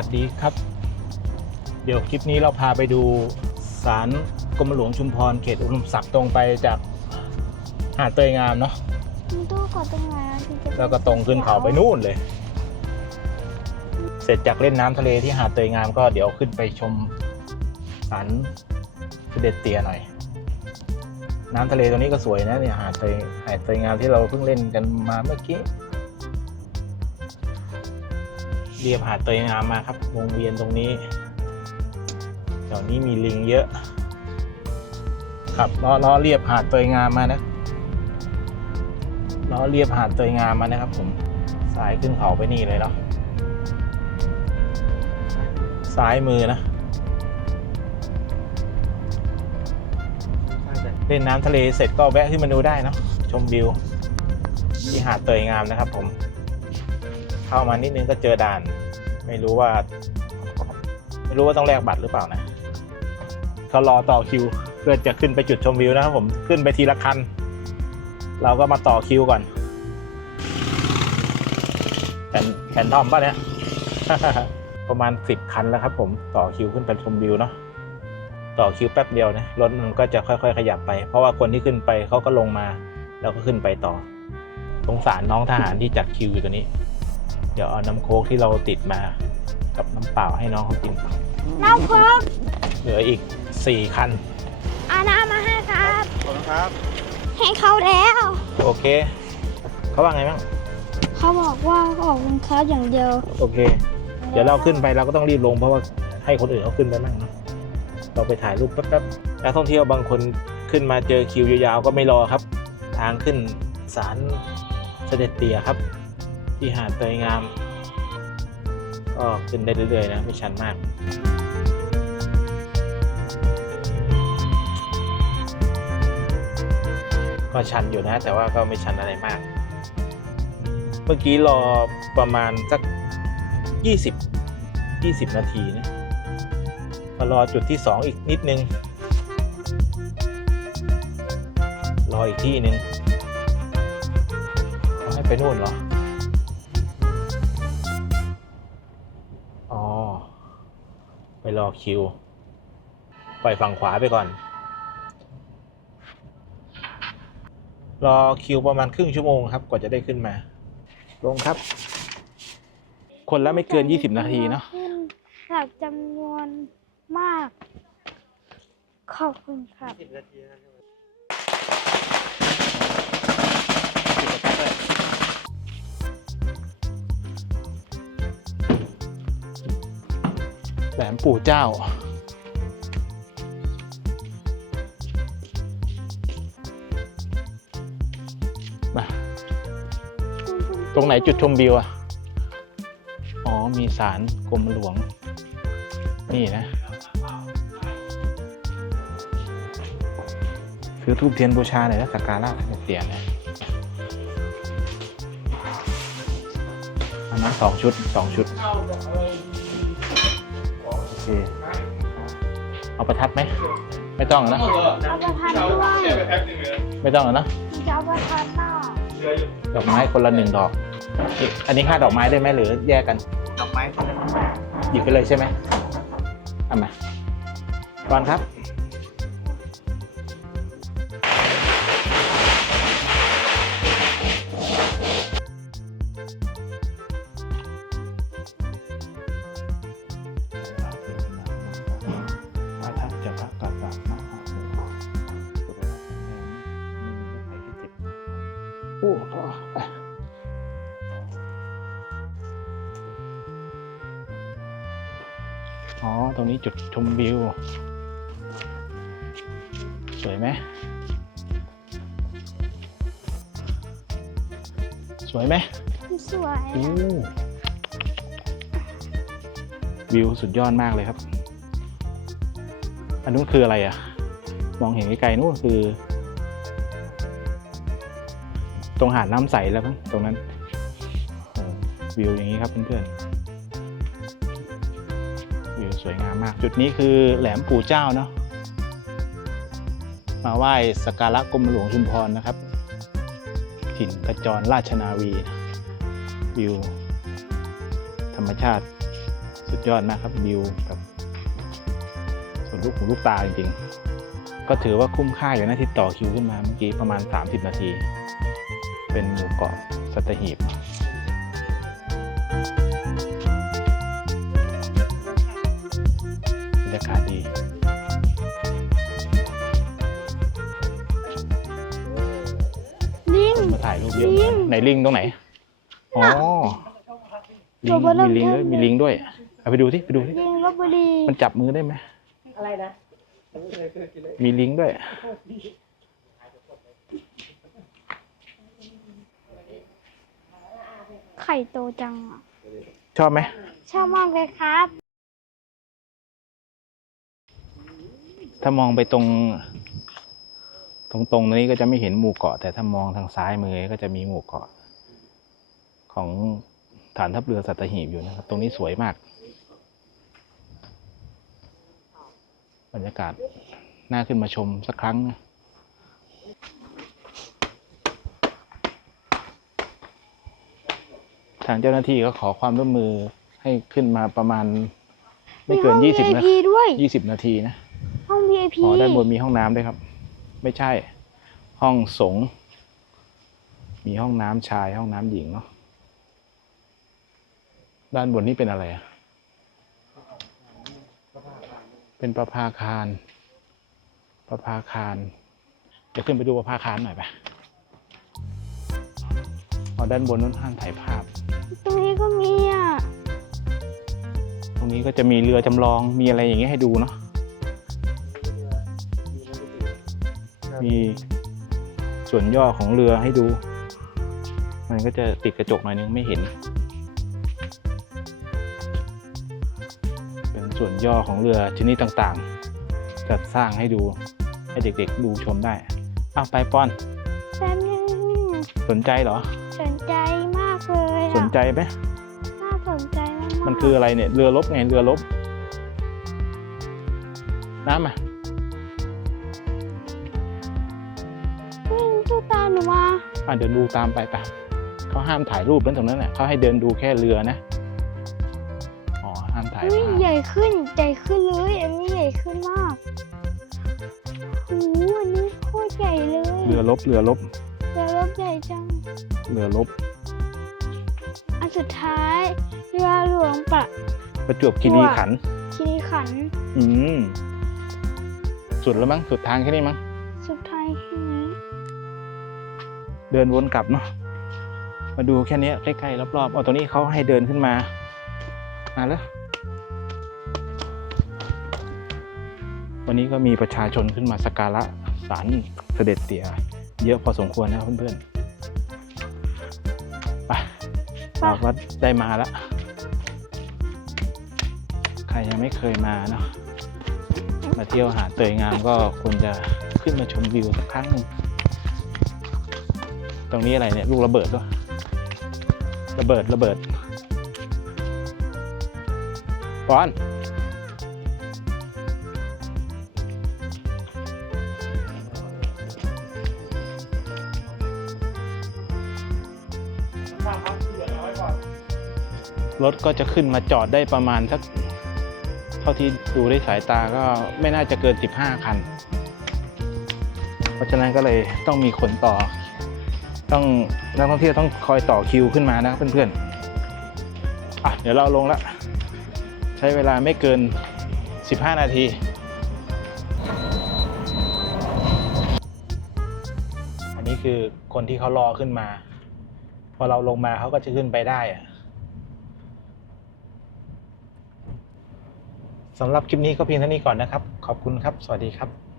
วัสดีครับ เดี๋ยวคลิปนี้เราพาไปดูศาลกรมหลวงชุมพรเขตอุดมศักดิ์ตรงไปจากหาดเตยงามเนาะมันตู้กดตรงไหนอะถึงจะแล้วก็ตรงขึ้นเขาไปนู่นเลย เสร็จจากเล่นน้ำทะเลที่หาดเตยงามก็เดี๋ยวขึ้นไปชมศาลเสด็จเตี่ยหน่อย น้ำทะเลตรงนี้ก็สวยนะเนี่ยหาดเตยหาดเตยงามที่เราเพิ่งเล่นกันมาเมื่อกี้ เรียบหาดเตยงามมาครับวงเวียนตรงนี้แถวนี้มีลิงเยอะ ครับล้อล้อเรียบหาดเตยงามมานะล้อเรียบหาดเตยงามมานะครับผมสายขึ้นเขาไปนี่เลยเนาะซ้ายมือนะเล่นน้ำทะเลเสร็จก็แวะขึ้นมาดูได้เนาะชมวิว ที่หาดเตยงามนะครับผม เข้ามานิดนึงก็เจอด่าน ไม่รู้ว่า ไม่รู้ว่าต้องแลกบัตรหรือเปล่านะเขารอต่อคิว เพื่อจะขึ้นไปจุดชมวิวนะครับผมขึ้นไปทีละคัน เราก็มาต่อคิวก่อนแผ่นแผ่นทอมป่ะเนี่ยประมาณสิบคันแล้วครับ ผมต่อคิวขึ้นไปชมวิวเนาะต่อคิวแป๊บเดียวนะรถมันก็จะค่อย ๆ ขยับไป เพราะว่าคนที่ขึ้นไปเขาก็ลงมา แล้วก็ขึ้นไปต่อสงสารน้องทหารที่จัดคิวอยู่ตัวนี้ เดี๋ยวเอาน้ำโค้กที่เราติดมา กับน้ำเปล่าให้น้องเขากิน น้ำเพิ่มเหลืออีกสี่คัน อาน้ำมาให้ครับ ขอบคุณครับ ให้เขาแล้ว โอเค เขาว่าไงบ้าง เขาบอกว่าออกเป็นคัสอย่างเดียว โอเค เดี๋ยวเราขึ้นไปเราก็ต้องรีบลงเพราะว่าให้คนอื่นเขาขึ้นไปบ้างเนอะเราไปถ่ายรูปแป๊บๆนักท่องเที่ยวบางคนขึ้นมาเจอคิวยาวๆก็ไม่รอครับ ทางขึ้นศาลเสด็จเตี่ยครับ ที่หาดเตยงาม ก็ขึ้นได้เรื่อยๆนะไม่ชันมากก็ชันอยู่นะ แต่ว่าก็ไม่ชันอะไรมาก เมื่อกี้รอประมาณสัก 20 20 นาทีนะมารอจุดที่ 2 อีกนิดนึง รออีกที่นึงขาให้ไปนู่นเหรอ รอคิว ปล่อยฝั่งขวาไปก่อน รอคิวประมาณครึ่งชั่วโมงครับ กว่าจะได้ขึ้นมา ลงครับ คนละไม่เกิน 20 นาทีเนาะขึ้นหลักจำนวนมาก ขอบคุณครับ สิบนาทีนะครับ หลมปู่เจ้า มาตรงไหนจุดชมวิวอะ อ๋อ มีสารกรมหลวง นี่นะ ซื้อทูบเทียนบูชาหน่อยนะสักการะเตียนนะอันนั้นสองชุดสองชุด เคเอาประทัดไหมไม่ต้องอะนะเอาประทัดด้วยไม่ต้องอะนะจะเอาประทัดหน้าดอกไม้คนละหนึ่งดอกนี่อันนี้ค่าดอกไม้ได้ไหมหรือแยกกัน ดอกไม้คนละหยิบไปเลยใช่ไหมเอามาก่อนครับ โอ้โหอะอ๋อ ตรงนี้จุดชมวิว สวยไหม สวยไหม สวยโอ้วิวสุดยอดมากเลยครับ อันนู้นคืออะไรอะ มองเห็นไกลๆนู้นคือ ตรงหาดน้ำใสแล้วมั้งตรงนั้นวิวอย่างนี้ครับเพื่อนๆวิวสวยงามมาก จุดนี้คือแหลมปู่เจ้าเนาะมาไหว้สักการะกรมหลวงชุมพรนะครับถิ่นกระจรราชนาวีวิว ธรรมชาติสุดยอดมากครับวิวแบบส่วนลูกหูลูกตาจริงๆ ก็ถือว่าคุ้มค่าอยู่นะที่ต่อคิวขึ้นมาเมื่อกี้ประมาณ 30 นาที เป็นหมู่เกาะสัตหีบบรรยากาศดีลิง มาถ่ายรูปเยอะลิงไหนลิงตรงไหน อ๋อ ลิตัวงเบอร์เริ่มีมลิงด้วยเทิ่มมีลิงด้วย เอาไปดูที่ไปดูที่ลิงลบบุรีมันจับมือได้ไหมอะไรนะ มีลิงด้วย ข่โตจังอะชอบไหมชอบมากเลยครับ ถ้ามองไปตรง ตรงตรงนี้ก็จะไม่เห็นหมู่เกาะ แต่ถ้ามองทางซ้ายมือก็จะมีหมู่เกาะ ของฐานทัพเรือสัตหีบอยู่นะครับ ตรงนี้สวยมาก บรรยากาศน่าขึ้นมาชมสักครั้งนะ ทางเจ้าหน้าที่ก็ขอความร่วมมือให้ขึ้นมาประมาณ ไม่เกินห้องยี่สิบนะ VIP ด้วย ยี่สิบนาทีนะห้อง VIP อ๋อด้านบนมีห้องน้ำด้วยครับ ไม่ใช่ ห้องสงฆ์มีห้องน้ำชายห้องน้ำหญิงเนาะด้านบนนี้เป็นอะไรอะเป็นประภาคารประภาคารเดี๋ยวขึ้นไปดูประภาคารหน่อยไปอ๋อด้านบนนู้นห้ามถ่ายภาพ นี้ก็จะมีเรือจำลองมีอะไรอย่างเงี้ยให้ดูเนาะมีส่วนย่อของเรือให้ดู มันก็จะติดกระจกหน่อยนึงไม่เห็น เป็นส่วนย่อของเรือชนิดต่างๆ จัดสร้างให้ดูให้เด็กๆดูชมได้อ้าวไปปอน แป๊บนึงสนใจเหรอ สนใจมากเลยอะสนใจไหมน่าสนใจ มากๆมันคืออะไรเนี่ย เรือรบไง เรือรบน้ำอะนี่ดูตามหนูมาอะเดินดูตามไปไปะเขาห้ามถ่ายรูปนั้นตรงนั้นแหละเขาให้เดินดูแค่เรือนะ อ๋อ ห้ามถ่ายอุ้ยภาพใหญ่ขึ้น ใหญ่ขึ้นเลย อันนี้ใหญ่ขึ้นมากโอ้โหอันนี้โคตรใหญ่เลย เรือรบเรือรบเรือรบใหญ่จัง เรือรบ อันสุดท้ายเรือหลวงประประจวบคีรีขันธ์คีรีขันธ์อืมสุดแล้วมั้งสุดทางแค่นี้มั้งสุดท้ายที่นี้ เดินวนกลับเนาะมาดูแค่เนี้ยใกล้ๆรอบๆเอาตรงนี้เขาให้เดินขึ้นมามาแล้ววันนี้ก็มีประชาชนขึ้นมาสักการะศาลเสด็จเตี่ยเยอะพอสมควรนะเพื่อนๆ เราก็ได้มาแล้วใครยังไม่เคยมาเนาะ มาเที่ยวหาเตยงามก็ควรจะขึ้นมาชมวิวสักครั้งหนึ่ง ตรงนี้อะไรเนี่ย ลูกระเบิดด้วย ระเบิดระเบิดปอนร รถก็จะขึ้นมาจอดได้ประมาณสักเท่าที่ดูด้วยสายตาก็ไม่น่าจะเกิน 15 คัน เพราะฉะนั้นก็เลยต้องมีคนต่อ ต้องนักท่องเที่ยวต้องคอยต่อคิวขึ้นมานะเพื่อนๆอะเดี๋ยวเราลงละใช้เวลาไม่เกิน 15 นาทีอันนี้คือคนที่เขารอขึ้นมา พอเราลงมาเขาก็จะขึ้นไปได้อะ สำหรับคลิปนี้ก็เพียงเท่านี้ก่อนนะครับ ขอบคุณครับ สวัสดีครับ